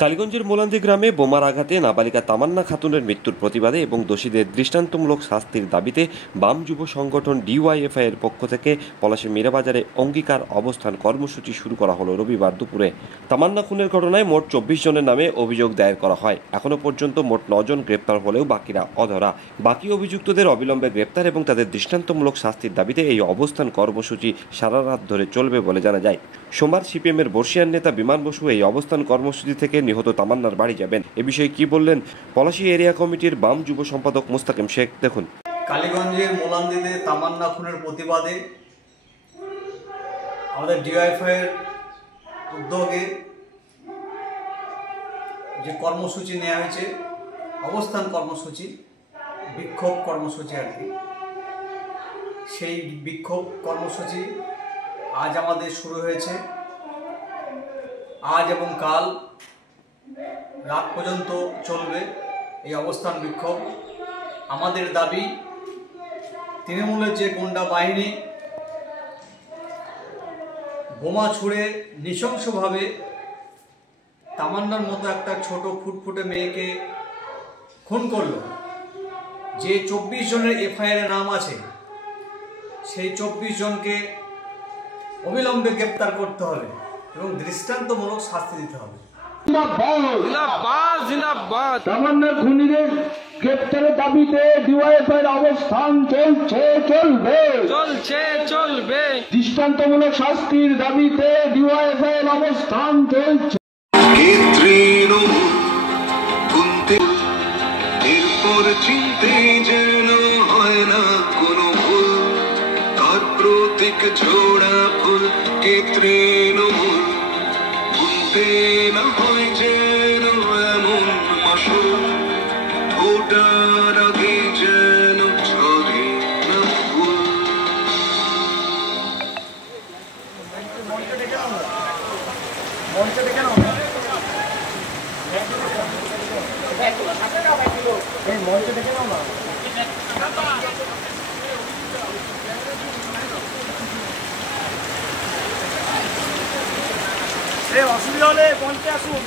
কালীগঞ্জের মোলান্দি গ্রামে বোমার আঘাতে নাবালিকা তামান্না খাতুনের মৃত্যুর প্রতিবাদে এবং দোষীদের দৃষ্টান্তমূলক শাস্তির দাবিতে বাম যুব সংগঠন ডিওয়াইএফআই এর পক্ষ থেকে পলাশী মীরাবাজারে অঙ্গীকার অবস্থান কর্মসূচি শুরু করা হলো রবিবার দুপুরে। তামান্না খুনের ঘটনায় মোট 24 জনের নামে অভিযোগ দায়ের করা হয়। এখনো পর্যন্ত মোট 9 জন গ্রেপ্তার হলেও বাকিরা অধরা। বাকি অভিযুক্তদের অবিলম্বে গ্রেপ্তার এবং তাদের দৃষ্টান্তমূলক শাস্তির দাবিতে এই অবস্থান কর্মসূচি সারা রাত ধরে চলবে বলে জানা যায়। সোমবার সিপিএমের বর্ষিয়ান নেতা বিমান বসু এই অবস্থান কর্মসূচি থেকে নিহত তামান্নার বাড়ি যাবেন। এ বিষয়ে কি বললেন পলাশী এরিয়া কমিটির বাম যুব সম্পাদক মুস্তাকিম শেখ, দেখুন। কালীগঞ্জের মোলান্দিতে তামান্না খুনের প্রতিবাদে আমাদের ডিওয়াইএফআই এর উদ্যোগে যে কর্মসূচি নেওয়া হয়েছে, অবস্থান কর্মসূচি, বিক্ষোভ কর্মসূচি আর কি, সেই বিক্ষোভ কর্মসূচি আজ আমাদের শুরু হয়েছে। আজ এবং কাল রাত পর্যন্ত চলবে এই অবস্থান বিক্ষোভ। আমাদের দাবি, তৃণমূলের যে গুন্ডা বাহিনী বোমা ছুঁড়ে নৃশংসভাবে তামান্নার মতো একটা ছোট ফুটফুটে মেয়েকে খুন করলো, যে 24 জনের এফআইআর নাম আছে, সেই 24 জনকে অবিলম্বে গ্রেপ্তার করতে হবে এবং দৃষ্টান্তমূলক শাস্তি দিতে হবে। তামান্না খুনিদের গ্রেপ্তারের দাবিতে ডিওয়াইএফআই এর অবস্থান চলবে। দৃষ্টান্তমূলক শাস্তির দাবিতে ডিওয়াইএফআই এর অবস্থান চলছে। এরপর চিনতে যেন হয় না কোনো ভুল, তার প্রতীক ঝোড়া ফুল কে তৃণমূল, গুনতে না হয় যেন এমন মাসুল, ভোটার আগে যেন ঝরে না ফুল। অসুবিধা হলে মঞ্চে আসুন।